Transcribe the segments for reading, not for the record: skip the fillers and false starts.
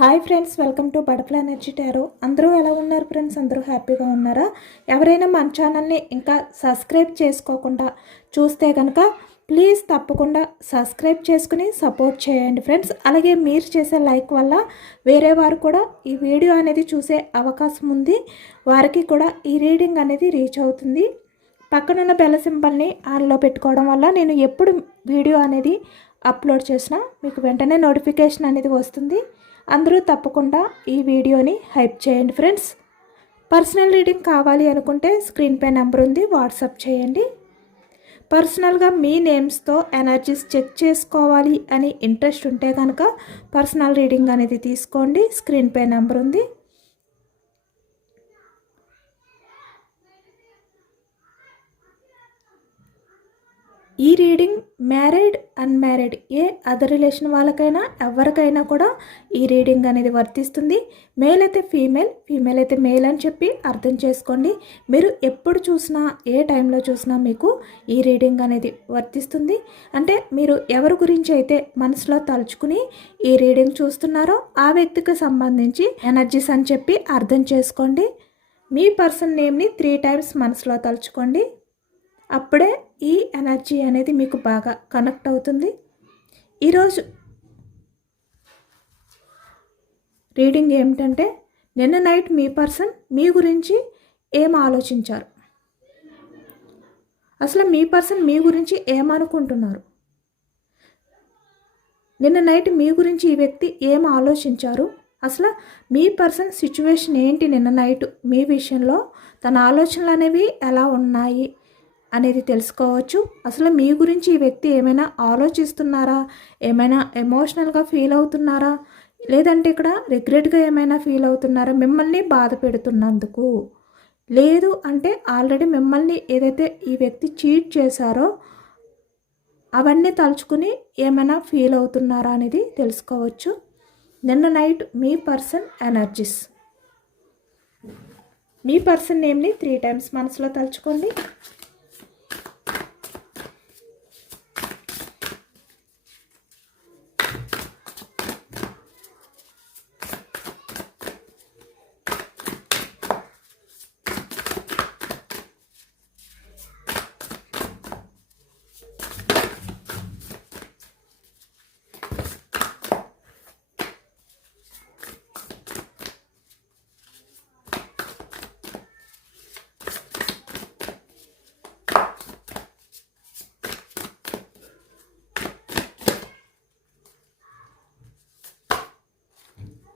Hi friends, welcome to butterfly energy tarot. అందరూ ఎలా ఉన్నారు ఫ్రెండ్స్? అందరూ హ్యాపీగా ఉన్నారా? ఎవరైనా మన ఛానల్ని ఇంకా సబ్స్క్రైబ్ చేసుకోకుండా చూస్తే కనుక ప్లీజ్ తప్పకుండా సబ్స్క్రైబ్ చేసుకుని సపోర్ట్ చేయండి ఫ్రెండ్స్. అలాగే మీరు చేసే లైక్ వల్ల వేరే వారు కూడా ఈ వీడియో అనేది చూసే అవకాశం ఉంది. వారికి కూడా ఈ రీడింగ్ అనేది రీచ్ అవుతుంది. పక్కనున్న బెల్ సింబల్ని ఆన్లో పెట్టుకోవడం వల్ల నేను ఎప్పుడు వీడియో అనేది అప్లోడ్ చేసినా మీకు వెంటనే నోటిఫికేషన్ అనేది వస్తుంది. అందరూ తప్పకుండా ఈ వీడియోని హైప్ చేయండి ఫ్రెండ్స్. పర్సనల్ రీడింగ్ కావాలి అనుకుంటే స్క్రీన్ పై నెంబర్ ఉంది, వాట్సాప్ చేయండి. పర్సనల్గా మీ నేమ్స్తో ఎనర్జీస్ చెక్ చేసుకోవాలి అని ఇంట్రెస్ట్ ఉంటే కనుక పర్సనల్ రీడింగ్ అనేది తీసుకోండి. స్క్రీన్ పై నెంబర్ ఉంది. ఈ రీడింగ్ మ్యారీడ్, అన్మ్యారీడ్, ఏ అదర్ రిలేషన్ వాళ్ళకైనా ఎవరికైనా కూడా ఈ రీడింగ్ అనేది వర్తిస్తుంది. మేల్ అయితే ఫీమేల్, ఫీమేల్ అయితే మేల్ అని చెప్పి అర్థం చేసుకోండి. మీరు ఎప్పుడు చూసినా, ఏ టైంలో చూసినా మీకు ఈ రీడింగ్ అనేది వర్తిస్తుంది. అంటే మీరు ఎవరి గురించి అయితే మనసులో తలుచుకుని ఈ రీడింగ్ చూస్తున్నారో ఆ వ్యక్తికి సంబంధించి ఎనర్జీస్ అని చెప్పి అర్థం చేసుకోండి. మీ పర్సన్ నేమ్ని 3 టైమ్స్ మనసులో తలుచుకోండి. అప్పుడే ఈ ఎనర్జీ అనేది మీకు బాగా కనెక్ట్ అవుతుంది. ఈరోజు రీడింగ్ ఏమిటంటే, నిన్న నైట్ మీ పర్సన్ మీ గురించి ఏం ఆలోచించారు, అసలు మీ పర్సన్ మీ గురించి ఏమనుకుంటున్నారు, నిన్న నైట్ మీ గురించి ఈ వ్యక్తి ఏం ఆలోచించారు, అసలు మీ పర్సన్ సిచ్యువేషన్ ఏంటి, నిన్న నైట్ మీ విషయంలో తన ఆలోచనలు అనేవి ఎలా ఉన్నాయి అనేది తెలుసుకోవచ్చు. అసలు మీ గురించి ఈ వ్యక్తి ఏమైనా ఆలోచిస్తున్నారా, ఏమైనా ఎమోషనల్గా ఫీల్ అవుతున్నారా, లేదంటే ఇక్కడ రిగ్రెట్గా ఏమైనా ఫీల్ అవుతున్నారా, మిమ్మల్ని బాధ పెడుతున్నందుకు, లేదు అంటే ఆల్రెడీ మిమ్మల్ని ఏదైతే ఈ వ్యక్తి చీట్ చేశారో అవన్నీ తలుచుకుని ఏమైనా ఫీల్ అవుతున్నారా అనేది తెలుసుకోవచ్చు. నిన్న నైట్ మీ పర్సన్ ఎనర్జీస్. మీ పర్సన్ నేమ్ని 3 టైమ్స్ మనసులో తలుచుకోండి.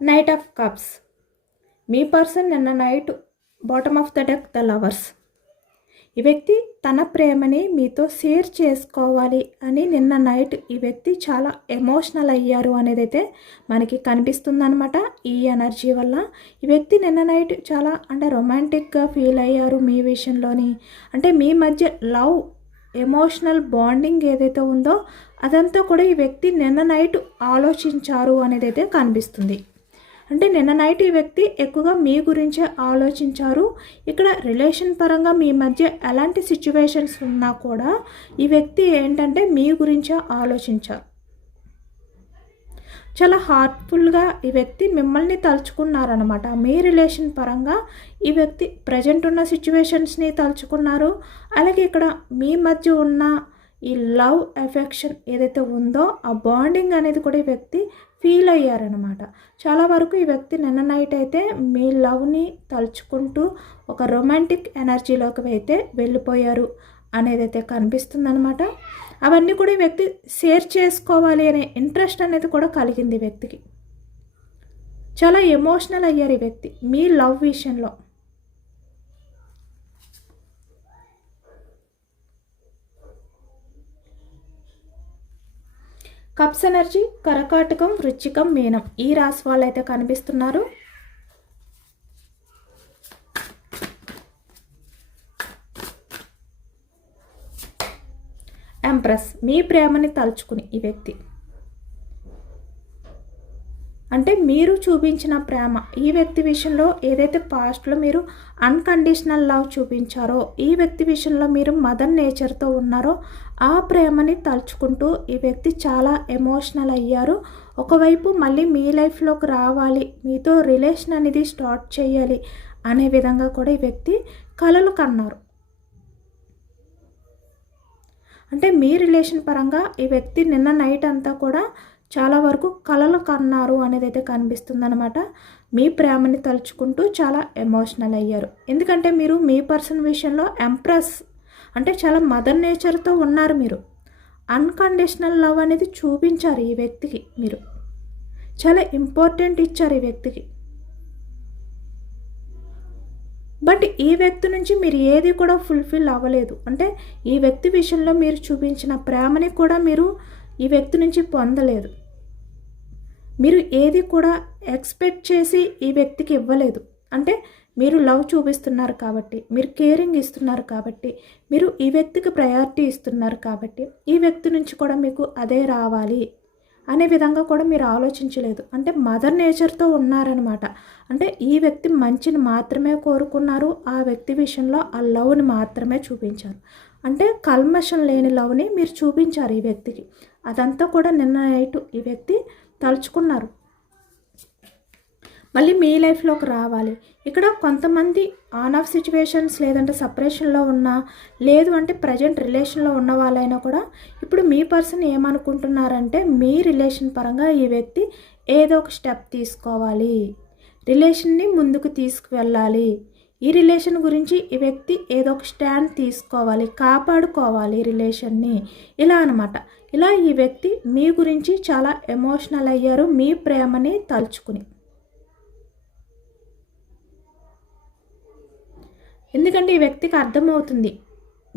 Knight of cups. మీ పర్సన్ నిన్న night bottom of the deck the lovers. ఈ వ్యక్తి తన ప్రేమని మీతో షేర్ చేసుకోవాలి అని నిన్న నైట్ ఈ వ్యక్తి చాలా ఎమోషనల్ అయ్యారు అనేది అయితే మనకి కనిపిస్తుందన్నమాట. ఈ ఎనర్జీ వల్ల ఈ వ్యక్తి నిన్న నైట్ చాలా అంటే రొమాంటిక్గా ఫీల్ అయ్యారు మీ విషయంలోని. అంటే మీ మధ్య లవ్, ఎమోషనల్ బాండింగ్ ఏదైతే ఉందో అదంతా కూడా ఈ వ్యక్తి నిన్న నైట్ ఆలోచించారు అనేది అయితే కనిపిస్తుంది. అంటే నిన్న నైట్ ఈ వ్యక్తి ఎక్కువగా మీ గురించే ఆలోచించారు. ఇక్కడ రిలేషన్ పరంగా మీ మధ్య ఎలాంటి సిచ్యువేషన్స్ ఉన్నా కూడా ఈ వ్యక్తి ఏంటంటే మీ గురించే ఆలోచించారు. చాలా హార్ట్ఫుల్గా ఈ వ్యక్తి మిమ్మల్ని తలుచుకున్నారనమాట. మీ రిలేషన్ పరంగా ఈ వ్యక్తి ప్రజెంట్ ఉన్న సిచ్యువేషన్స్ని తలుచుకున్నారు. అలాగే ఇక్కడ మీ మధ్య ఉన్న ఈ లవ్ ఎఫెక్షన్ ఏదైతే ఉందో ఆ బాండింగ్ అనేది కూడా ఈ వ్యక్తి ఫీల్ అయ్యారనమాట. చాలా వరకు ఈ వ్యక్తి నిన్న నైట్ అయితే మీ లవ్ని తలుచుకుంటూ ఒక రొమాంటిక్ ఎనర్జీలోకి అయితే వెళ్ళిపోయారు అనేది అయితే కనిపిస్తుందనమాట. అవన్నీ కూడా ఈ వ్యక్తి షేర్ చేసుకోవాలి అనే ఇంట్రెస్ట్ అనేది కూడా కలిగింది ఈ వ్యక్తికి. చాలా ఎమోషనల్ అయ్యారు ఈ వ్యక్తి మీ లవ్ విషయంలో. కప్స్ ఎనర్జీ కరకాటకం, వృచ్చికం, మీనం ఈ రాశి వాళ్ళు అయితే కనిపిస్తున్నారు. ఎంప్రెస్. మీ ప్రేమని తలుచుకుని ఈ వ్యక్తి అంటే మీరు చూపించిన ప్రేమ ఈ వ్యక్తి విషయంలో ఏదైతే పాస్ట్లో మీరు అన్కండిషనల్ లవ్ చూపించారో, ఈ వ్యక్తి విషయంలో మీరు మదర్ నేచర్తో ఉన్నారో ఆ ప్రేమని తలుచుకుంటూ ఈ వ్యక్తి చాలా ఎమోషనల్ అయ్యారు. ఒకవైపు మళ్ళీ మీ లైఫ్లోకి రావాలి, మీతో రిలేషన్ అనేది స్టార్ట్ చేయాలి అనే విధంగా కూడా ఈ వ్యక్తి కలలు కన్నారు. అంటే మీ రిలేషన్ పరంగా ఈ వ్యక్తి నిన్న నైట్ అంతా కూడా చాలా వరకు కలలు కన్నారు అనేది అయితే కనిపిస్తుందన్నమాట. మీ ప్రేమని తలుచుకుంటూ చాలా ఎమోషనల్ అయ్యారు. ఎందుకంటే మీరు మీ పర్సన్ విషయంలో ఎంప్రెస్ అంటే చాలా మదర్ నేచర్తో ఉన్నారు. మీరు అన్కండిషనల్ లవ్ అనేది చూపించారు ఈ వ్యక్తికి, మీరు చాలా ఇంపార్టెంట్ ఇచ్చారు ఈ వ్యక్తికి. బట్ ఈ వ్యక్తి నుంచి మీరు ఏది కూడా ఫుల్ఫిల్ అవ్వలేదు. అంటే ఈ వ్యక్తి విషయంలో మీరు చూపించిన ప్రేమని కూడా మీరు ఈ వ్యక్తి నుంచి పొందలేదు. మీరు ఏది కూడా ఎక్స్పెక్ట్ చేసి ఈ వ్యక్తికి ఇవ్వలేదు. అంటే మీరు లవ్ చూపిస్తున్నారు కాబట్టి, మీరు కేరింగ్ ఇస్తున్నారు కాబట్టి, మీరు ఈ వ్యక్తికి ప్రయారిటీ ఇస్తున్నారు కాబట్టి ఈ వ్యక్తి నుంచి కూడా మీకు అదే రావాలి అనే విధంగా కూడా మీరు ఆలోచించలేదు. అంటే మదర్ నేచర్తో ఉన్నారనమాట. అంటే ఈ వ్యక్తి మంచిని మాత్రమే కోరుకున్నారు. ఆ వ్యక్తి విషయంలో ఆ లవ్ని మాత్రమే చూపించారు. అంటే కల్మషం లేని లవ్ని మీరు చూపించారు ఈ వ్యక్తికి. అదంతా కూడా నిన్న నైట్ ఈ వ్యక్తి తలుచుకున్నారు. మళ్ళీ మీ లైఫ్లోకి రావాలి. ఇక్కడ కొంతమంది ఆన్ ఆఫ్ సిచ్యువేషన్స్ లేదంటే సపరేషన్లో ఉన్న, లేదు అంటే ప్రజెంట్ రిలేషన్లో ఉన్న వాళ్ళైనా కూడా ఇప్పుడు మీ పర్సన్ ఏమనుకుంటున్నారంటే మీ రిలేషన్ పరంగా ఈ వ్యక్తి ఏదో ఒక స్టెప్ తీసుకోవాలి, రిలేషన్ని ముందుకు తీసుకువెళ్ళాలి, ఈ రిలేషన్ గురించి ఈ వ్యక్తి ఏదో ఒక స్టాండ్ తీసుకోవాలి, కాపాడుకోవాలి రిలేషన్ని, ఇలా అనమాట. ఇలా ఈ వ్యక్తి మీ గురించి చాలా ఎమోషనల్ అయ్యారు మీ ప్రేమని తలుచుకుని. ఎందుకంటే ఈ వ్యక్తికి అర్థమవుతుంది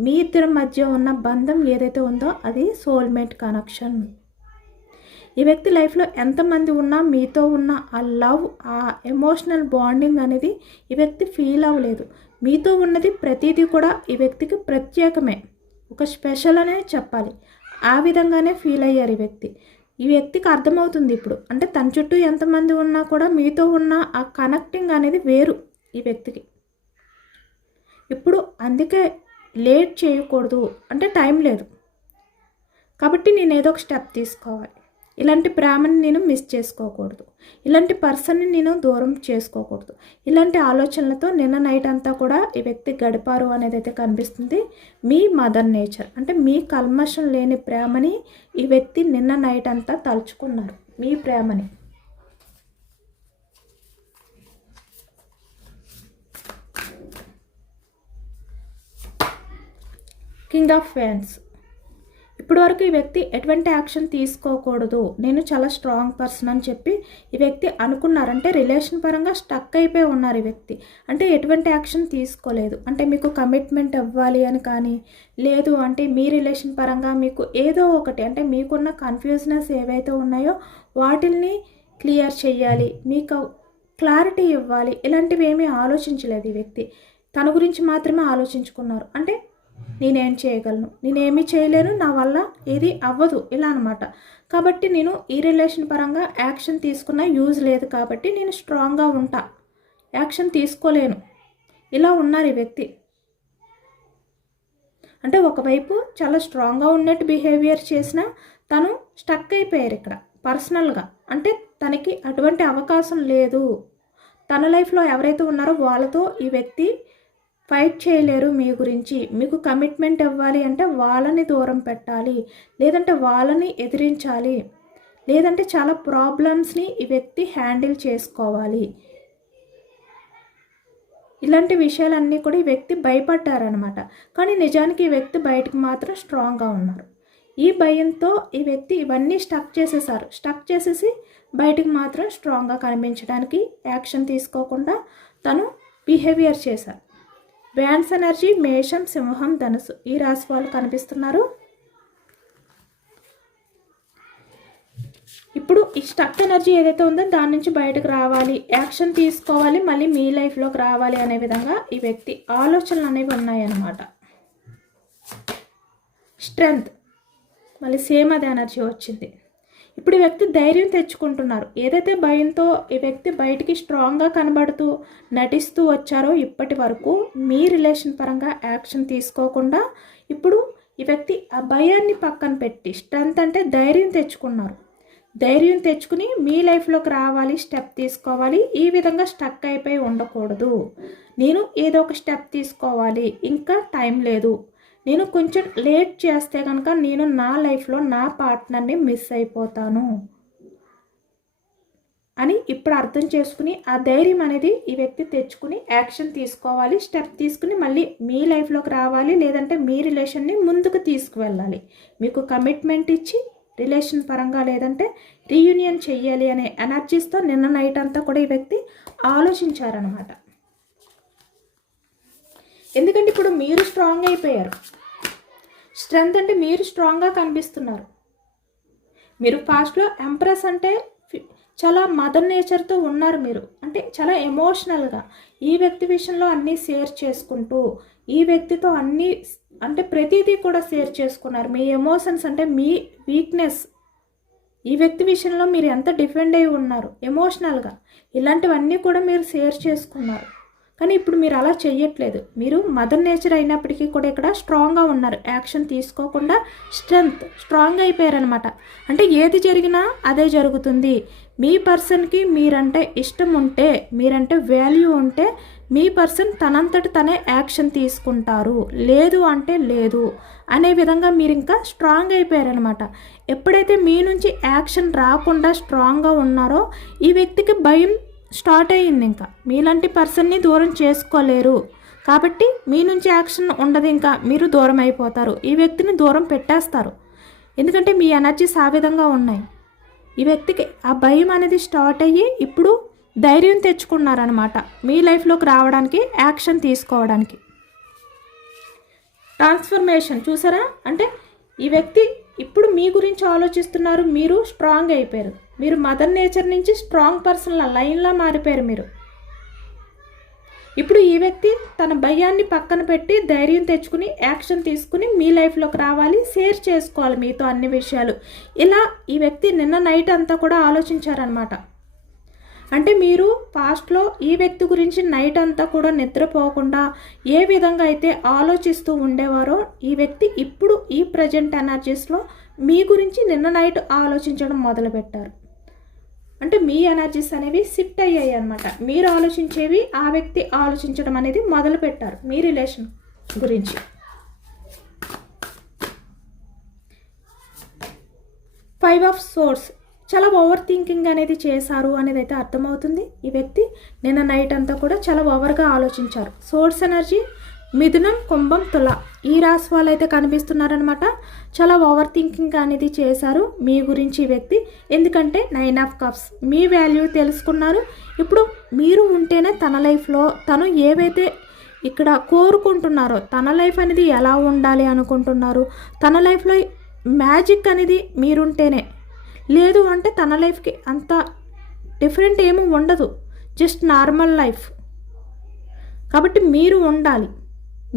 మీ ఇద్దరి మధ్య ఉన్న బంధం ఏదైతే ఉందో అది సోల్మేట్ కనెక్షన్. ఈ వ్యక్తి లైఫ్లో ఎంతమంది ఉన్నా మీతో ఉన్న ఆ లవ్, ఆ ఎమోషనల్ బాండింగ్ అనేది ఈ వ్యక్తి ఫీల్ అవ్వలేదు. మీతో ఉన్నది ప్రతిదీ కూడా ఈ వ్యక్తికి ప్రత్యేకమే, ఒక స్పెషల్ అనే చెప్పాలి. ఆ విధంగానే ఫీల్ అయ్యారు ఈ వ్యక్తి. ఈ వ్యక్తికి అర్థమవుతుంది ఇప్పుడు. అంటే తన చుట్టూ ఎంతమంది ఉన్నా కూడా మీతో ఉన్న ఆ కనెక్టింగ్ అనేది వేరు ఈ వ్యక్తికి. ఇప్పుడు అందుకే లేట్ చేయకూడదు, అంటే టైం లేదు కాబట్టి నేను ఏదో ఒక స్టెప్ తీసుకోవాలి, ఇలాంటి ప్రేమని నేను మిస్ చేసుకోకూడదు, ఇలాంటి పర్సన్ని నేను దూరం చేసుకోకూడదు, ఇలాంటి ఆలోచనలతో నిన్న నైట్ అంతా కూడా ఈ వ్యక్తి గడిపారు అనేది అయితే కనిపిస్తుంది. మీ మదర్ నేచర్ అంటే మీ కల్మషం లేని ప్రేమని ఈ వ్యక్తి నిన్న నైట్ అంతా తలుచుకున్నారు, మీ ప్రేమని. King of fans. ఇప్పటి వరకు ఈ వ్యక్తి ఎటువంటి యాక్షన్ తీసుకోకూడదు, నేను చాలా స్ట్రాంగ్ పర్సన్ అని చెప్పి ఈ వ్యక్తి అనుకున్నారంటే రిలేషన్ పరంగా స్టక్ అయిపోయి ఉన్నారు ఈ వ్యక్తి. అంటే ఎటువంటి యాక్షన్ తీసుకోలేదు. అంటే మీకు కమిట్మెంట్ ఇవ్వాలి అని కానీ, లేదు అంటే మీ రిలేషన్ పరంగా మీకు ఏదో ఒకటి అంటే మీకున్న కన్ఫ్యూజనెస్ ఏవైతే ఉన్నాయో వాటిల్ని క్లియర్ చేయాలి, మీకు క్లారిటీ ఇవ్వాలి, ఇలాంటివి ఏమీ ఆలోచించలేదు ఈ వ్యక్తి. తన గురించి మాత్రమే ఆలోచించుకున్నారు. అంటే నేనేం చేయగలను, నేనేమీ చేయలేను, నా వల్ల ఏది అవ్వదు, ఇలా అనమాట. కాబట్టి నేను ఈ రిలేషన్ పరంగా యాక్షన్ తీసుకున్న యూజ్ లేదు కాబట్టి నేను స్ట్రాంగ్గా ఉంటా, యాక్షన్ తీసుకోలేను, ఇలా ఉన్నారు ఈ వ్యక్తి. అంటే ఒకవైపు చాలా స్ట్రాంగ్గా ఉన్నట్టు బిహేవియర్ చేసినా తను స్టక్ అయిపోయారు ఇక్కడ పర్సనల్గా. అంటే తనకి అటువంటి అవకాశం లేదు. తన లైఫ్లో ఎవరైతే ఉన్నారో వాళ్ళతో ఈ వ్యక్తి ఫైట్ చేయలేరు మీ గురించి. మీకు కమిట్మెంట్ ఇవ్వాలి అంటే వాళ్ళని దూరం పెట్టాలి, లేదంటే వాళ్ళని ఎదిరించాలి, లేదంటే చాలా ప్రాబ్లమ్స్ని ఈ వ్యక్తి హ్యాండిల్ చేసుకోవాలి. ఇలాంటి విషయాలన్నీ కూడా ఈ వ్యక్తి భయపడ్డారనమాట. కానీ నిజానికి ఈ వ్యక్తి బయటకు మాత్రం స్ట్రాంగ్గా ఉన్నారు. ఈ భయంతో ఈ వ్యక్తి ఇవన్నీ స్టక్ చేసేసి బయటకు మాత్రం స్ట్రాంగ్గా కనిపించడానికి యాక్షన్ తీసుకోకుండా తను బిహేవియర్ చేశారు. వ్యాన్స్ ఎనర్జీ మేషం, సింహం, ధనుసు ఈ రాశి వాళ్ళు కనిపిస్తున్నారు. ఇప్పుడు ఈ స్టక్ ఎనర్జీ ఏదైతే ఉందో దాని నుంచి బయటకు రావాలి, యాక్షన్ తీసుకోవాలి, మళ్ళీ మీ లైఫ్లోకి రావాలి అనే విధంగా ఈ వ్యక్తి ఆలోచనలు అనేవి ఉన్నాయన్నమాట. స్ట్రెంగ్త్ మళ్ళీ సేమ్ అదే ఎనర్జీ వచ్చింది. ఇప్పుడు ఈ వ్యక్తి ధైర్యం తెచ్చుకుంటున్నారు. ఏదైతే భయంతో ఈ వ్యక్తి బయటికి స్ట్రాంగ్గా కనబడుతూ నటిస్తూ వచ్చారో ఇప్పటి వరకు మీ రిలేషన్ పరంగా యాక్షన్ తీసుకోకుండా ఇప్పుడు ఈ వ్యక్తి ఆ భయాన్ని పక్కన పెట్టి స్ట్రెంత్ అంటే ధైర్యం తెచ్చుకున్నారు. ధైర్యం తెచ్చుకుని మీ లైఫ్లోకి రావాలి, స్టెప్ తీసుకోవాలి. ఈ విధంగా స్టక్ అయిపోయి ఉండకూడదు. నేను ఏదో ఒక స్టెప్ తీసుకోవాలి, ఇంకా టైం లేదు, నేను కొంచెం లేట్ చేస్తే కనుక నేను నా లైఫ్లో నా పార్ట్నర్ని మిస్ అయిపోతాను అని ఇప్పుడు అర్థం చేసుకుని ఆ ధైర్యం అనేది ఈ వ్యక్తి తెచ్చుకుని యాక్షన్ తీసుకోవాలి. స్టెప్ తీసుకుని మళ్ళీ మీ లైఫ్లోకి రావాలి, లేదంటే మీ రిలేషన్ని ముందుకు తీసుకువెళ్ళాలి. మీకు కమిట్మెంట్ ఇచ్చి రిలేషన్ పరంగా లేదంటే రీయూనియన్ చెయ్యాలి అనే ఎనర్జీస్తో నిన్న నైట్ అంతా కూడా ఈ వ్యక్తి ఆలోచించారనమాట. ఎందుకంటే ఇప్పుడు మీరు స్ట్రాంగ్ అయిపోయారు. స్ట్రెంగ్త్ అంటే మీరు స్ట్రాంగ్గా కనిపిస్తున్నారు. మీరు పాస్ట్లో ఎంప్రెస్ అంటే చాలా మదర్ నేచర్తో ఉన్నారు. మీరు అంటే చాలా ఎమోషనల్గా ఈ వ్యక్తి విషయంలో అన్నీ షేర్ చేసుకుంటూ ఈ వ్యక్తితో అన్నీ అంటే ప్రతిదీ కూడా షేర్ చేసుకున్నారు. మీ ఎమోషన్స్ అంటే మీ వీక్నెస్, ఈ వ్యక్తి విషయంలో మీరు ఎంత డిఫెండ్ అయి ఉన్నారు ఎమోషనల్గా, ఇలాంటివన్నీ కూడా మీరు షేర్ చేసుకున్నారు. కానీ ఇప్పుడు మీరు అలా చెయ్యట్లేదు. మీరు మదర్ నేచర్ అయినప్పటికీ కూడా ఇక్కడ స్ట్రాంగ్గా ఉన్నారు. యాక్షన్ తీసుకోకుండా స్ట్రాంగ్ అయిపోయారనమాట. అంటే ఏది జరిగినా అదే జరుగుతుంది. మీ పర్సన్కి మీరంటే ఇష్టం ఉంటే, మీరంటే వాల్యూ ఉంటే మీ పర్సన్ తనంతటి తనే యాక్షన్ తీసుకుంటారు, లేదు అంటే లేదు అనే విధంగా మీరు ఇంకా స్ట్రాంగ్ అయిపోయారనమాట. ఎప్పుడైతే మీ నుంచి యాక్షన్ రాకుండా స్ట్రాంగ్గా ఉన్నారో ఈ వ్యక్తికి భయం స్టార్ట్ అయ్యింది. ఇంకా మీలాంటి పర్సన్ని దూరం చేసుకోలేరు కాబట్టి మీ నుంచి యాక్షన్ ఉండదు, ఇంకా మీరు దూరం అయిపోతారు, ఈ వ్యక్తిని దూరం పెట్టేస్తారు. ఎందుకంటే మీ ఎనర్జీస్ ఆ విధంగా ఉన్నాయి. ఈ వ్యక్తికి ఆ భయం అనేది స్టార్ట్ అయ్యి ఇప్పుడు ధైర్యం తెచ్చుకున్నారనమాట మీ లైఫ్లోకి రావడానికి, యాక్షన్ తీసుకోవడానికి. ట్రాన్స్ఫర్మేషన్ చూసారా? అంటే ఈ వ్యక్తి ఇప్పుడు మీ గురించి ఆలోచిస్తున్నారు. మీరు స్ట్రాంగ్ అయిపోయారు. మీరు మదర్ నేచర్ నుంచి స్ట్రాంగ్ పర్సన్ లైన్లా మారిపోయారు మీరు. ఇప్పుడు ఈ వ్యక్తి తన భయాన్ని పక్కన పెట్టి ధైర్యం తెచ్చుకుని యాక్షన్ తీసుకుని మీ లైఫ్లోకి రావాలి, షేర్ చేసుకోవాలి మీతో అన్ని విషయాలు. ఇలా ఈ వ్యక్తి నిన్న నైట్ అంతా కూడా ఆలోచించారనమాట. అంటే మీరు పాస్ట్లో ఈ వ్యక్తి గురించి నైట్ అంతా కూడా నిద్రపోకుండా ఏ విధంగా అయితే ఆలోచిస్తూ ఉండేవారో ఈ వ్యక్తి ఇప్పుడు ఈ ప్రజెంట్ ఎనర్జీస్లో మీ గురించి నిన్న నైట్ ఆలోచించడం మొదలుపెట్టారు. అంటే మీ ఎనర్జీస్ అనేవి షిఫ్ట్ అయ్యాయి అనమాట. మీరు ఆలోచించేవి ఆ వ్యక్తి ఆలోచించడం అనేది మొదలుపెట్టారు మీ రిలేషన్ గురించి. 5 ఆఫ్ సోర్స్ చాలా ఓవర్ థింకింగ్ అనేది చేశారు అనేది అయితే అర్థమవుతుంది. ఈ వ్యక్తి నిన్న నైట్ అంతా కూడా చాలా ఓవర్గా ఆలోచించారు. సోర్స్ ఎనర్జీ మిథునం, కుంభం, తుల ఈ రాశి వాళ్ళు అయితే కనిపిస్తున్నారనమాట. చాలా ఓవర్ థింకింగ్ అనేది చేశారు మీ గురించి ఈ వ్యక్తి. ఎందుకంటే 9 ఆఫ్ కప్స్ మీ వాల్యూ తెలుసుకున్నారు. ఇప్పుడు మీరు ఉంటేనే తన లైఫ్లో తను ఏవైతే ఇక్కడ కోరుకుంటున్నారో, తన లైఫ్ అనేది ఎలా ఉండాలి అనుకుంటున్నారు, తన లైఫ్లో మ్యాజిక్ అనేది మీరుంటేనే, లేదు అంటే తన లైఫ్కి అంత డిఫరెంట్ ఏమీ ఉండదు, జస్ట్ నార్మల్ లైఫ్. కాబట్టి మీరు ఉండాలి,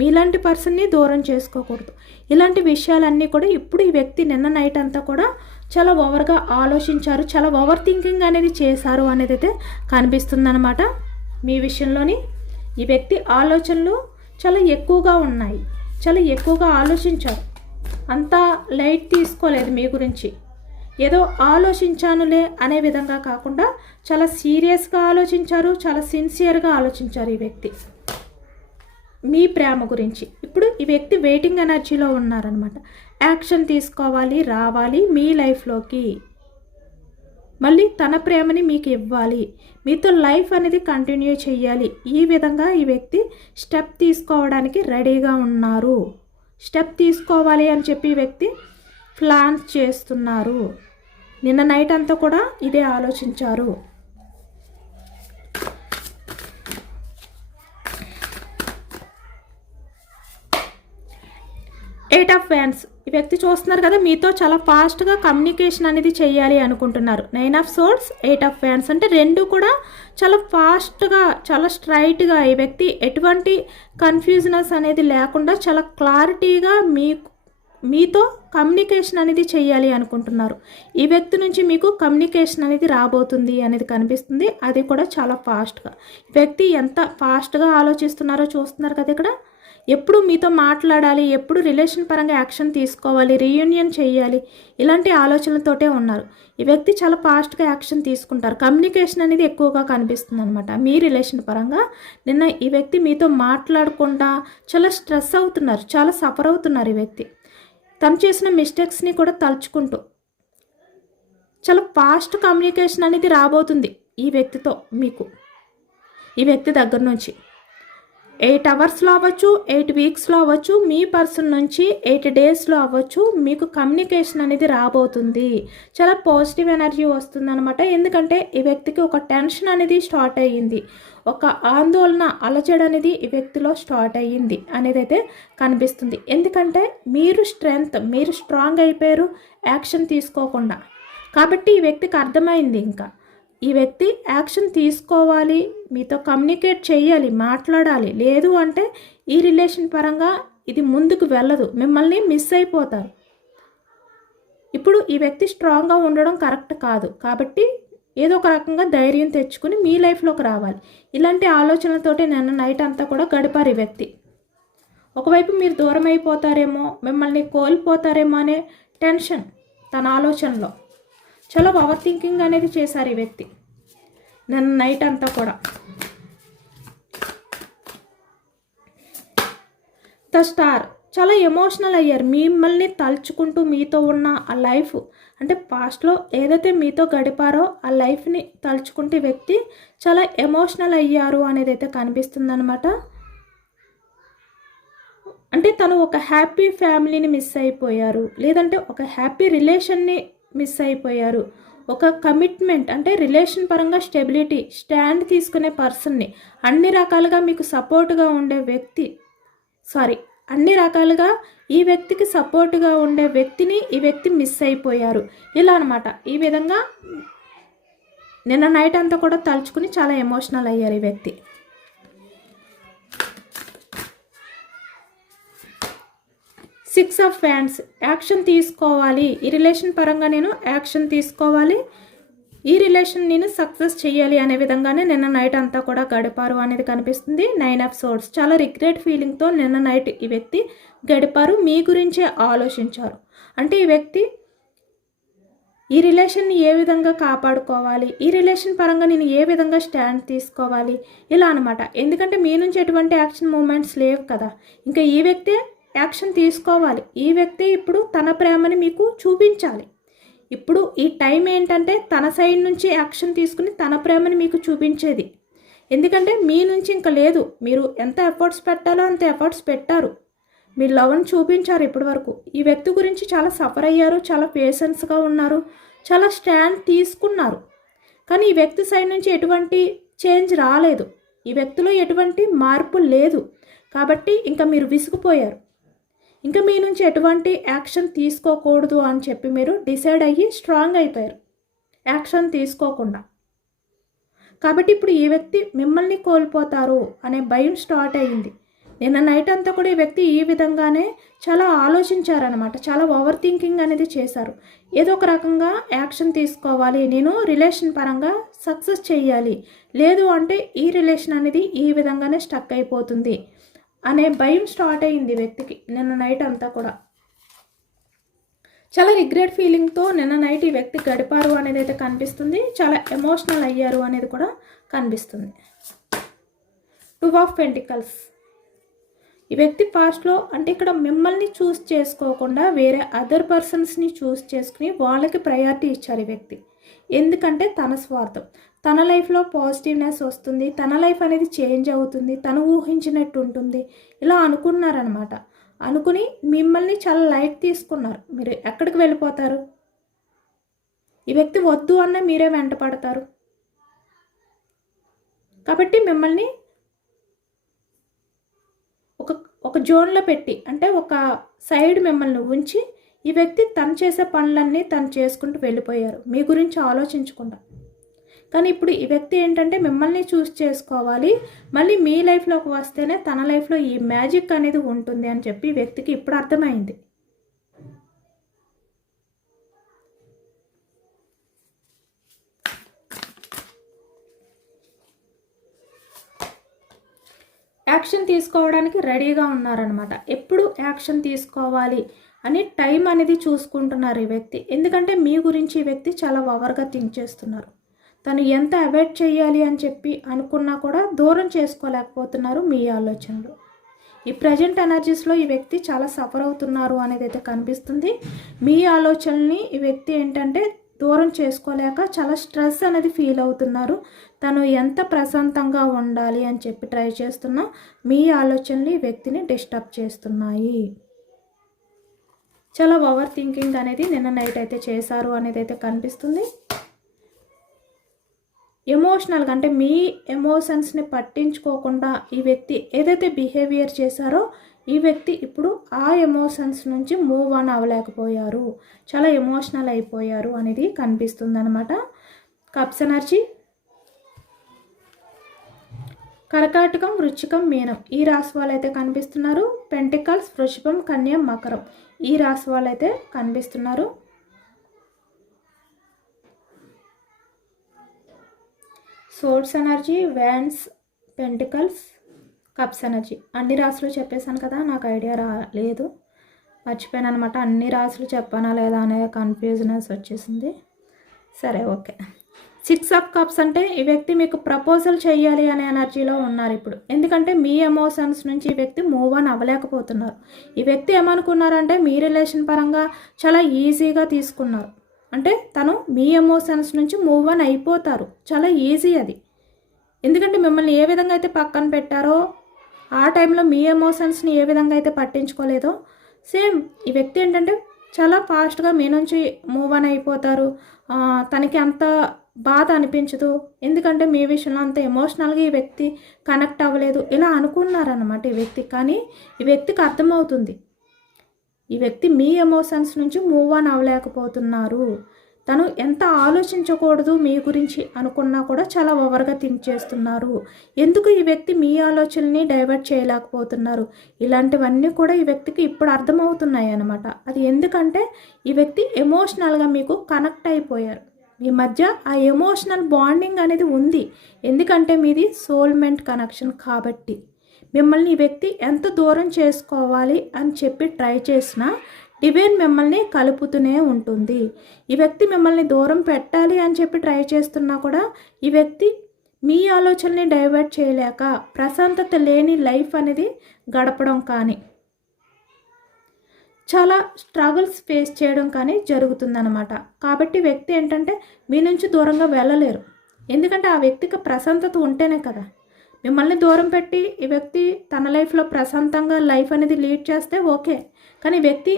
మీలాంటి పర్సన్ని దూరం చేసుకోకూడదు. ఇలాంటి విషయాలన్నీ కూడా ఇప్పుడు ఈ వ్యక్తి నిన్న నైట్ అంతా కూడా చాలా ఓవర్గా ఆలోచించారు, చాలా ఓవర్ థింకింగ్ అనేది చేశారు అనేది అయితే కనిపిస్తుందన్నమాట. మీ విషయంలోని ఈ వ్యక్తి ఆలోచనలు చాలా ఎక్కువగా ఉన్నాయి, చాలా ఎక్కువగా ఆలోచించారు. అంతా లైట్ తీసుకోలేదు మీ గురించి. ఏదో ఆలోచించానులే అనే విధంగా కాకుండా చాలా సీరియస్గా ఆలోచించారు, చాలా సిన్సియర్గా ఆలోచించారు ఈ వ్యక్తి మీ ప్రేమ గురించి. ఇప్పుడు ఈ వ్యక్తి వెయిటింగ్ ఎనర్జీలో ఉన్నారనమాట. యాక్షన్ తీసుకోవాలి, రావాలి మీ లైఫ్లోకి, మళ్ళీ తన ప్రేమని మీకు ఇవ్వాలి, మీతో లైఫ్ అనేది కంటిన్యూ చేయాలి. ఈ విధంగా ఈ వ్యక్తి స్టెప్ తీసుకోవడానికి రెడీగా ఉన్నారు. స్టెప్ తీసుకోవాలి అని చెప్పి ఈ వ్యక్తి ప్లాన్స్ చేస్తున్నారు. నిన్న నైట్ అంతా కూడా ఇదే ఆలోచించారు. ఎయిట్ ఆఫ్ వ్యాన్స్ ఈ వ్యక్తి చూస్తున్నారు కదా, మీతో చాలా ఫాస్ట్గా కమ్యూనికేషన్ అనేది చేయాలి అనుకుంటున్నారు. 9 ఆఫ్ సోర్డ్స్, 8 ఆఫ్ వ్యాన్స్ అంటే రెండు కూడా చాలా ఫాస్ట్గా, చాలా స్ట్రైట్గా ఈ వ్యక్తి ఎటువంటి కన్ఫ్యూజనెస్ అనేది లేకుండా చాలా క్లారిటీగా మీతో కమ్యూనికేషన్ అనేది చేయాలి అనుకుంటున్నారు. ఈ వ్యక్తి నుంచి మీకు కమ్యూనికేషన్ అనేది రాబోతుంది అనేది కనిపిస్తుంది. అది కూడా చాలా ఫాస్ట్గా. వ్యక్తి ఎంత ఫాస్ట్గా ఆలోచిస్తున్నారో చూస్తున్నారు కదా ఇక్కడ. ఎప్పుడు మీతో మాట్లాడాలి, ఎప్పుడు రిలేషన్ పరంగా యాక్షన్ తీసుకోవాలి, రీయూనియన్ చేయాలి, ఇలాంటి ఆలోచనలతోటే ఉన్నారు. ఈ వ్యక్తి చాలా ఫాస్ట్గా యాక్షన్ తీసుకుంటారు. కమ్యూనికేషన్ అనేది ఎక్కువగా కనిపిస్తుంది అనమాట. మీ రిలేషన్ పరంగా నిన్న ఈ వ్యక్తి మీతో మాట్లాడకుండా చాలా స్ట్రెస్ అవుతున్నారు, చాలా సఫర్ అవుతున్నారు. ఈ వ్యక్తి తను చేసిన మిస్టేక్స్ని కూడా తలుచుకుంటూ చాలా ఫాస్ట్ కమ్యూనికేషన్ అనేది రాబోతుంది ఈ వ్యక్తితో మీకు. ఈ వ్యక్తి దగ్గర నుంచి 8 అవర్స్లో అవ్వచ్చు, 8 వీక్స్లో అవ్వచ్చు, మీ పర్సన్ నుంచి 8 డేస్లో అవ్వచ్చు, మీకు కమ్యూనికేషన్ అనేది రాబోతుంది. చాలా పాజిటివ్ ఎనర్జీ వస్తుందన్నమాట. ఎందుకంటే ఈ వ్యక్తికి ఒక టెన్షన్ అనేది స్టార్ట్ అయ్యింది, ఒక ఆందోళన, అలజడి అనేది ఈ వ్యక్తిలో స్టార్ట్ అయ్యింది అనేది అయితే కనిపిస్తుంది. ఎందుకంటే మీరు స్ట్రాంగ్ అయిపోయారు యాక్షన్ తీసుకోకుండా. కాబట్టి ఈ వ్యక్తికి అర్థమైంది, ఇంకా ఈ వ్యక్తి యాక్షన్ తీసుకోవాలి, మీతో కమ్యూనికేట్ చేయాలి, మాట్లాడాలి. లేదు అంటే ఈ రిలేషన్ పరంగా ఇది ముందుకు వెళ్ళదు, మిమ్మల్ని మిస్ అయిపోతారు. ఇప్పుడు ఈ వ్యక్తి స్ట్రాంగ్గా ఉండడం కరెక్ట్ కాదు. కాబట్టి ఏదో ఒక రకంగా ధైర్యం తెచ్చుకుని మీ లైఫ్లోకి రావాలి. ఇలాంటి ఆలోచనలతోటి నిన్న నైట్ అంతా కూడా గడిపారు ఈ వ్యక్తి. ఒకవైపు మీరు దూరం అయిపోతారేమో, మిమ్మల్ని కోల్పోతారేమో అనే టెన్షన్ తన ఆలోచనలో. చాలా ఓవర్ థింకింగ్ అనేది చేశారు ఈ వ్యక్తి నిన్న నైట్ అంతా కూడా. ద స్టార్ చాలా ఎమోషనల్ అయ్యారు. మిమ్మల్ని తలుచుకుంటూ మీతో ఉన్న ఆ లైఫ్, అంటే పాస్ట్లో ఏదైతే మీతో గడిపారో ఆ లైఫ్ని తలుచుకుంటే వ్యక్తి చాలా ఎమోషనల్ అయ్యారు అనేది అయితే కనిపిస్తుంది అనమాట. అంటే తను ఒక హ్యాపీ ఫ్యామిలీని మిస్ అయిపోయారు, లేదంటే ఒక హ్యాపీ రిలేషన్ని మిస్ అయిపోయారు. ఒక కమిట్మెంట్ అంటే రిలేషన్ పరంగా స్టెబిలిటీ, స్టాండ్ తీసుకునే పర్సన్ని, అన్ని రకాలుగా మీకు సపోర్ట్గా ఉండే వ్యక్తి, అన్ని రకాలుగా ఈ వ్యక్తికి సపోర్ట్గా ఉండే వ్యక్తిని ఈ వ్యక్తి మిస్ అయిపోయారు. ఇలా అనమాట. ఈ విధంగా నిన్న నైట్ అంతా కూడా తలుచుకుని చాలా ఎమోషనల్ అయ్యారు ఈ వ్యక్తి. సిక్స్ ఆఫ్ వ్యాండ్స్ యాక్షన్ తీసుకోవాలి. ఈ రిలేషన్ పరంగా నేను యాక్షన్ తీసుకోవాలి, ఈ రిలేషన్ నేను సక్సెస్ చేయాలి అనే విధంగానే నిన్న నైట్ అంతా కూడా గడిపారు అనేది కనిపిస్తుంది. 9 ఆఫ్ సోర్డ్స్ చాలా రిగ్రెట్ ఫీలింగ్తో నిన్న నైట్ ఈ వ్యక్తి గడిపారు. మీ గురించే ఆలోచించారు. అంటే ఈ వ్యక్తి ఈ రిలేషన్ని ఏ విధంగా కాపాడుకోవాలి, ఈ రిలేషన్ పరంగా నేను ఏ విధంగా స్టాండ్ తీసుకోవాలి, ఇలా అనమాట. ఎందుకంటే మీ నుంచి ఎటువంటి యాక్షన్ మూమెంట్స్ లేవు కదా, ఇంకా ఈ వ్యక్తే యాక్షన్ తీసుకోవాలి. ఈ వ్యక్తి ఇప్పుడు తన ప్రేమని మీకు చూపించాలి. ఇప్పుడు ఈ టైం ఏంటంటే తన సైడ్ నుంచి యాక్షన్ తీసుకుని తన ప్రేమని మీకు చూపించేది. ఎందుకంటే మీ నుంచి ఇంకా లేదు, మీరు ఎంత ఎఫర్ట్స్ పెట్టాలో అంత ఎఫర్ట్స్ పెట్టారు, మీ లవ్ని చూపించారు ఇప్పటి వరకు. ఈ వ్యక్తి గురించి చాలా సఫర్ అయ్యారు, చాలా పేషెన్స్గా ఉన్నారు, చాలా స్టాండ్ తీసుకున్నారు. కానీ ఈ వ్యక్తి సైడ్ నుంచి ఎటువంటి చేంజ్ రాలేదు, ఈ వ్యక్తిలో ఎటువంటి మార్పు లేదు. కాబట్టి ఇంకా మీరు విసిగిపోయారు. ఇంకా మీ నుంచి ఎటువంటి యాక్షన్ తీసుకోకూడదు అని చెప్పి మీరు డిసైడ్ అయ్యి స్ట్రాంగ్ అయిపోయారు యాక్షన్ తీసుకోకుండా. కాబట్టి ఇప్పుడు ఈ వ్యక్తి మిమ్మల్ని కోల్పోతారు అనే భయం స్టార్ట్ అయ్యింది. నిన్న నైట్ అంతా కూడా ఈ వ్యక్తి ఈ విధంగానే చాలా ఆలోచించారనమాట. చాలా ఓవర్ థింకింగ్ అనేది చేశారు. ఏదో ఒక రకంగా యాక్షన్ తీసుకోవాలి, నేను రిలేషన్ పరంగా సక్సెస్ చేయాలి, లేదు అంటే ఈ రిలేషన్ అనేది ఈ విధంగానే స్టక్ అయిపోతుంది అనే భయం స్టార్ట్ అయ్యింది వ్యక్తికి నిన్న నైట్ అంతా కూడా. చాలా రిగ్రెట్ ఫీలింగ్తో నిన్న నైట్ ఈ వ్యక్తి గడిపారు అనేది అయితే కనిపిస్తుంది. చాలా ఎమోషనల్ అయ్యారు అనేది కూడా కనిపిస్తుంది. 2 ఆఫ్ పెంటికల్స్ ఈ వ్యక్తి పాస్ట్లో అంటే ఇక్కడ మిమ్మల్ని చూస్ చేసుకోకుండా వేరే అదర్ పర్సన్స్ని చూస్ చేసుకుని వాళ్ళకి ప్రయారిటీ ఇచ్చారు ఈ వ్యక్తి. ఎందుకంటే తన స్వార్థం, తన లైఫ్లో పాజిటివ్నెస్ వస్తుంది, తన లైఫ్ అనేది చేంజ్ అవుతుంది, తను ఊహించినట్టు ఉంటుంది, ఇలా అనుకున్నారనమాట. అనుకుని మిమ్మల్ని చాలా లైట్ తీసుకున్నారు. మీరు ఎక్కడికి వెళ్ళిపోతారు, ఈ వ్యక్తి వద్దు అన్న మీరే వెంట పడతారు. కాబట్టి మిమ్మల్ని ఒక జోన్లో పెట్టి, అంటే ఒక సైడ్ మిమ్మల్ని ఉంచి ఈ వ్యక్తి తను చేసే పనులన్నీ తను చేసుకుంటూ వెళ్ళిపోయారు మీ గురించి ఆలోచించకుండా. కానీ ఇప్పుడు ఈ వ్యక్తి ఏంటంటే మిమ్మల్ని చూస్ చేసుకోవాలి, మళ్ళీ మీ లైఫ్లోకి వస్తేనే తన లైఫ్లో ఈ మ్యాజిక్ అనేది ఉంటుంది అని చెప్పి ఈ వ్యక్తికి ఇప్పుడు అర్థమైంది. యాక్షన్ తీసుకోవడానికి రెడీగా ఉన్నారనమాట. ఎప్పుడు యాక్షన్ తీసుకోవాలి అని టైం అనేది చూసుకుంటున్నారు ఈ వ్యక్తి. ఎందుకంటే మీ గురించి ఈ వ్యక్తి చాలా ఓవర్గా థింక్ చేస్తున్నారు. తను ఎంత అవాయిడ్ చేయాలి అని చెప్పి అనుకున్నా కూడా దూరం చేసుకోలేకపోతున్నారు మీ ఆలోచనలు. ఈ ప్రజెంట్ ఎనర్జీస్లో ఈ వ్యక్తి చాలా సఫర్ అవుతున్నారు అనేది అయితే కనిపిస్తుంది. మీ ఆలోచనల్ని ఈ వ్యక్తి ఏంటంటే దూరం చేసుకోలేక చాలా స్ట్రెస్ అనేది ఫీల్ అవుతున్నారు. తను ఎంత ప్రశాంతంగా ఉండాలి అని చెప్పి ట్రై చేస్తున్నా మీ ఆలోచనలు ఈ వ్యక్తిని డిస్టర్బ్ చేస్తున్నాయి. చాలా ఓవర్ థింకింగ్ అనేది నిన్న నైట్ అయితే చేశారు అనేది అయితే కనిపిస్తుంది. ఎమోషనల్గా అంటే మీ ఎమోషన్స్ని పట్టించుకోకుండా ఈ వ్యక్తి ఏదైతే బిహేవియర్ చేశారో ఈ వ్యక్తి ఇప్పుడు ఆ ఎమోషన్స్ నుంచి మూవ్ ఆన్ అవ్వలేకపోయారు, చాలా ఎమోషనల్ అయిపోయారు అనేది కనిపిస్తుంది అనమాట. కప్స్ ఎనర్జీ కర్కాటకం, వృశ్చికం, మీనం ఈ రాశి వాళ్ళు అయితే కనిపిస్తున్నారు. పెంటికల్స్, వృషభం, కన్య, మకరం ఈ రాశి వాళ్ళు అయితే కనిపిస్తున్నారు. Source energy, wands, pentacles, cups energy అన్ని రాశులు చెప్పేశాను కదా, నాకు ఐడియా లేదు, మర్చిపోయాను అనమాట. అన్ని రాశులు చెప్పానా లేదా అనే కన్ఫ్యూజనెస్ వచ్చేసింది. సరే ఓకే. 6 ఆఫ్ కప్స్ అంటే ఈ వ్యక్తి మీకు ప్రపోజల్ చేయాలి అనే ఎనర్జీలో ఉన్నారు ఇప్పుడు. ఎందుకంటే మీ ఎమోషన్స్ నుంచి ఈ వ్యక్తి మూవ్ ఆన్ అవ్వలేకపోతున్నారు. ఈ వ్యక్తి ఏమనుకున్నారంటే మీ రిలేషన్ పరంగా చాలా ఈజీగా తీసుకున్నారు. అంటే తను మీ ఎమోషన్స్ నుంచి మూవ్ ఆన్ అయిపోతారు, చాలా ఈజీ అది. ఎందుకంటే మిమ్మల్ని ఏ విధంగా అయితే పక్కన పెట్టారో ఆ టైంలో మీ ఎమోషన్స్ని ఏ విధంగా అయితే పట్టించుకోలేదో సేమ్ ఈ వ్యక్తి ఏంటంటే చాలా ఫాస్ట్గా మీ నుంచి మూవ్ ఆన్ అయిపోతారు. తనకి అంత బాధ అనిపించదు, ఎందుకంటే మీ విషయంలో అంత ఎమోషనల్గా ఈ వ్యక్తి కనెక్ట్ అవ్వలేదు ఇలా అనుకున్నారన్నమాట ఈ వ్యక్తి. కానీ ఈ వ్యక్తికి అర్థమవుతుంది ఈ వ్యక్తి మీ ఎమోషన్స్ నుంచి మూవ్ ఆన్ అవ్వలేకపోతున్నారు. తను ఎంత ఆలోచించకూడదు మీ గురించి అనుకున్నా కూడా చాలా ఓవర్గా థింక్ చేస్తున్నారు. ఎందుకు ఈ వ్యక్తి మీ ఆలోచనని డైవర్ట్ చేయలేకపోతున్నారు, ఇలాంటివన్నీ కూడా ఈ వ్యక్తికి ఇప్పుడు అర్థమవుతున్నాయి అన్నమాట. అది ఎందుకంటే ఈ వ్యక్తి ఎమోషనల్గా మీకు కనెక్ట్ అయిపోయారు. మీ మధ్య ఆ ఎమోషనల్ బాండింగ్ అనేది ఉంది, ఎందుకంటే మీది సోల్మెంట్ కనెక్షన్ కాబట్టి. మిమ్మల్ని ఈ వ్యక్తి ఎంత దూరం చేసుకోవాలి అని చెప్పి ట్రై చేసినా డివైన్ మిమ్మల్ని కలుపుతూనే ఉంటుంది. ఈ వ్యక్తి మిమ్మల్ని దూరం పెట్టాలి అని చెప్పి ట్రై చేస్తున్నా కూడా ఈ వ్యక్తి మీ ఆలోచనని డైవర్ట్ చేయలేక ప్రశాంతత లేని లైఫ్ అనేది గడపడం కానీ చాలా స్ట్రగుల్స్ ఫేస్ చేయడం కానీ జరుగుతుందన్నమాట. కాబట్టి వ్యక్తి ఏంటంటే మీ నుంచి దూరంగా వెళ్ళలేరు, ఎందుకంటే ఆ వ్యక్తికి ప్రశాంతత ఉంటేనే కదా. మిమ్మల్ని దూరం పెట్టి ఈ వ్యక్తి తన లైఫ్లో ప్రశాంతంగా లైఫ్ అనేది లీడ్ చేస్తే ఓకే, కానీ వ్యక్తి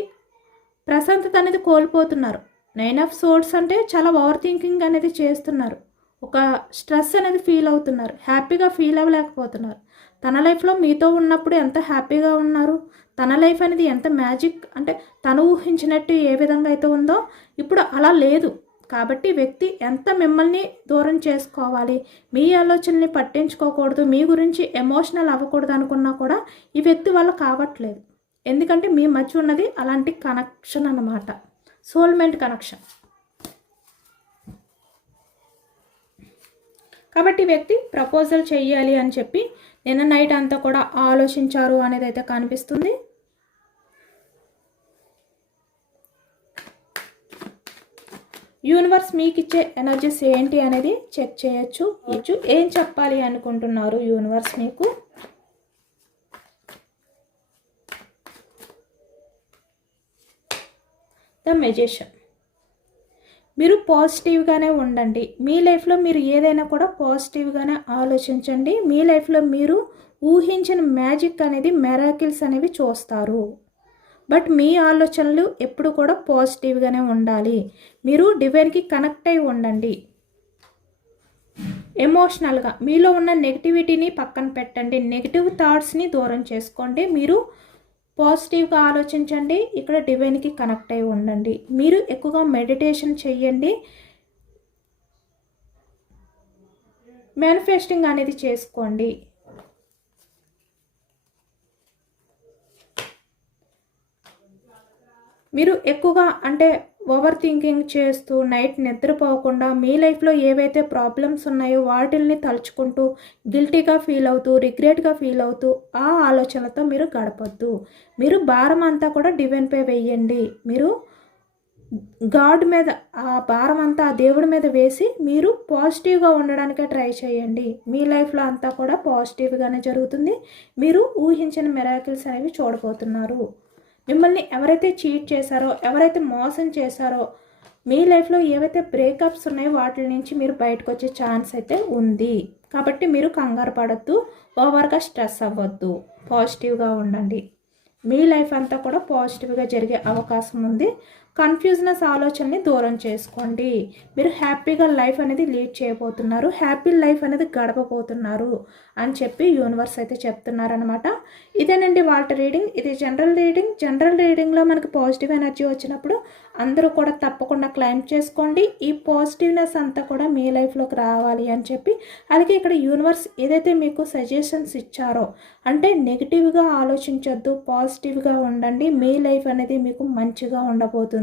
ప్రశాంతత అనేది కోల్పోతున్నారు. 9 ఆఫ్ సోర్డ్స్ అంటే చాలా ఓవర్ థింకింగ్ అనేది చేస్తున్నారు, ఒక స్ట్రెస్ అనేది ఫీల్ అవుతున్నారు, హ్యాపీగా ఫీల్ అవ్వలేకపోతున్నారు. తన లైఫ్లో మీతో ఉన్నప్పుడు ఎంత హ్యాపీగా ఉన్నారు, తన లైఫ్ అనేది ఎంత మ్యాజిక్ అంటే తను ఊహించినట్టు ఏ విధంగా అయితే ఉందో ఇప్పుడు అలా లేదు. కాబట్టి వ్యక్తి ఎంత మిమ్మల్ని దూరం చేసుకోవాలి, మీ ఆలోచనని పట్టించుకోకూడదు, మీ గురించి ఎమోషనల్ అవ్వకూడదు అనుకున్నా కూడా ఈ వ్యక్తి వల్ల కావట్లేదు. ఎందుకంటే మీ మధ్య ఉన్నది అలాంటి కనెక్షన్ అన్నమాట, సోల్మెంట్ కనెక్షన్. కాబట్టి వ్యక్తి ప్రపోజల్ చెయ్యాలి అని చెప్పి నిన్న నైట్ అంతా కూడా ఆలోచించారు అనేది అయితే కనిపిస్తుంది. యూనివర్స్ మీకు ఇచ్చే ఎనర్జీస్ ఏంటి అనేది చెక్ చేయొచ్చు. ఏం చెప్పాలి అనుకుంటున్నారు యూనివర్స్ మీకు? The magician. మీరు పాజిటివ్గానే ఉండండి, మీ లైఫ్లో మీరు ఏదైనా కూడా పాజిటివ్గానే ఆలోచించండి. మీ లైఫ్లో మీరు ఊహించిన మ్యాజిక్ అనేది మెరాకిల్స్ అనేవి చూస్తారు. బట్ మీ ఆలోచనలు ఎప్పుడు కూడా పాజిటివ్గానే ఉండాలి. మీరు డివైన్కి కనెక్ట్ అయి ఉండండి. ఎమోషనల్గా మీలో ఉన్న నెగిటివిటీని పక్కన పెట్టండి, నెగిటివ్ థాట్స్ని దూరం చేసుకోండి. మీరు పాజిటివ్గా ఆలోచించండి, ఇక్కడ డివైన్కి కనెక్ట్ అయి ఉండండి. మీరు ఎక్కువగా మెడిటేషన్ చేయండి, మేనిఫెస్టింగ్ అనేది చేసుకోండి. మీరు ఎక్కువగా అంటే ఓవర్ థింకింగ్ చేస్తూ నైట్ నిద్రపోకుండా మీ లైఫ్లో ఏవైతే ప్రాబ్లమ్స్ ఉన్నాయో వాటిల్ని తలుచుకుంటూ గిల్టీగా ఫీల్ అవుతూ రిగ్రెట్గా ఫీల్ అవుతూ ఆ ఆలోచనలతో మీరు గడపొద్దు. మీరు భారం అంతా కూడా డివైన్పై వేయండి. మీరు గాడ్ మీద ఆ భారం అంతా ఆ దేవుడి మీద వేసి మీరు పాజిటివ్గా ఉండడానికే ట్రై చేయండి. మీ లైఫ్లో అంతా కూడా పాజిటివ్గానే జరుగుతుంది. మీరు ఊహించిన మిరాకిల్స్ అనేవి చూడబోతున్నారు. మిమ్మల్ని ఎవరైతే చీట్ చేశారో, ఎవరైతే మోసం చేశారో, మీ లైఫ్లో ఏవైతే బ్రేకప్స్ ఉన్నాయో వాటి నుంచి మీరు బయటకు వచ్చే ఛాన్స్ అయితే ఉంది. కాబట్టి మీరు కంగారు పడద్దు, ఓవర్గా స్ట్రెస్ అవ్వద్దు, పాజిటివ్గా ఉండండి. మీ లైఫ్ అంతా కూడా పాజిటివ్గా జరిగే అవకాశం ఉంది. కన్ఫ్యూజనెస్ ఆలోచనని దూరం చేసుకోండి. మీరు హ్యాపీగా లైఫ్ అనేది లీడ్ చేయబోతున్నారు, హ్యాపీ లైఫ్ అనేది గడపబోతున్నారు అని చెప్పి యూనివర్స్ అయితే చెప్తున్నారనమాట. ఇదేనండి వాళ్ళ రీడింగ్. ఇది జనరల్ రీడింగ్. జనరల్ రీడింగ్లో మనకి పాజిటివ్ ఎనర్జీ వచ్చినప్పుడు అందరూ కూడా తప్పకుండా క్లైమ్ చేసుకోండి. ఈ పాజిటివ్నెస్ అంతా కూడా మీ లైఫ్లోకి రావాలి అని చెప్పి, అలాగే ఇక్కడ యూనివర్స్ ఏదైతే మీకు సజెషన్స్ ఇచ్చారో, అంటే నెగిటివ్గా ఆలోచించొద్దు, పాజిటివ్గా ఉండండి, మీ లైఫ్ అనేది మీకు మంచిగా ఉండబోతుంది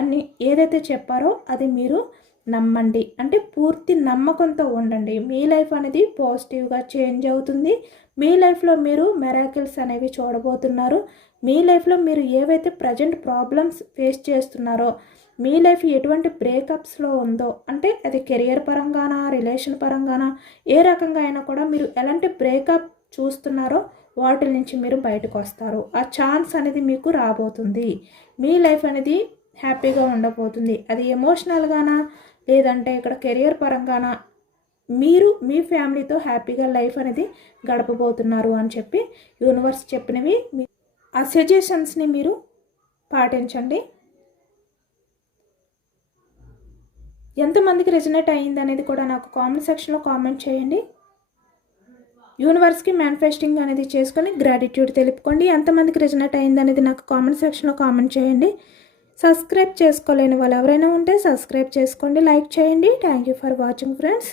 అని ఏదైతే చెప్పారో అది మీరు నమ్మండి. అంటే పూర్తి నమ్మకంతో ఉండండి. మీ లైఫ్ అనేది పాజిటివ్గా చేంజ్ అవుతుంది. మీ లైఫ్లో మీరు మెరాకిల్స్ అనేవి చూడబోతున్నారు. మీ లైఫ్లో మీరు ఏవైతే ప్రజెంట్ ప్రాబ్లమ్స్ ఫేస్ చేస్తున్నారో, మీ లైఫ్ ఎటువంటి బ్రేకప్స్లో ఉందో, అంటే అది కెరియర్ పరంగానా, రిలేషన్ పరంగానా, ఏ రకంగా అయినా కూడా మీరు ఎలాంటి బ్రేకప్ చూస్తున్నారో వాటి నుంచి మీరు బయటకు వస్తారు. ఆ ఛాన్స్ అనేది మీకు రాబోతుంది. మీ లైఫ్ అనేది హ్యాపీగా ఉండబోతుంది. అది ఎమోషనల్గానా, లేదంటే ఇక్కడ కెరియర్ పరంగానా, మీరు మీ ఫ్యామిలీతో హ్యాపీగా లైఫ్ అనేది గడపబోతున్నారు అని చెప్పి యూనివర్స్ చెప్పినవి ఆ సజెషన్స్ని మీరు పాటించండి. ఎంతమందికి రెజనేట్ అయ్యింది అనేది కూడా నాకు కామెంట్ సెక్షన్లో కామెంట్ చేయండి. యూనివర్స్కి మేనిఫెస్టింగ్ అనేది చేసుకొని గ్రాటిట్యూడ్ తెలుపుకోండి. ఎంతమందికి రెజనేట్ అయ్యింది అనేది నాకు కామెంట్ సెక్షన్లో కామెంట్ చేయండి. సబ్స్క్రైబ్ చేసుకోలేని వాళ్ళు ఎవరైనా ఉంటే సబ్స్క్రైబ్ చేసుకోండి, లైక్ చేయండి. Thank you for watching friends.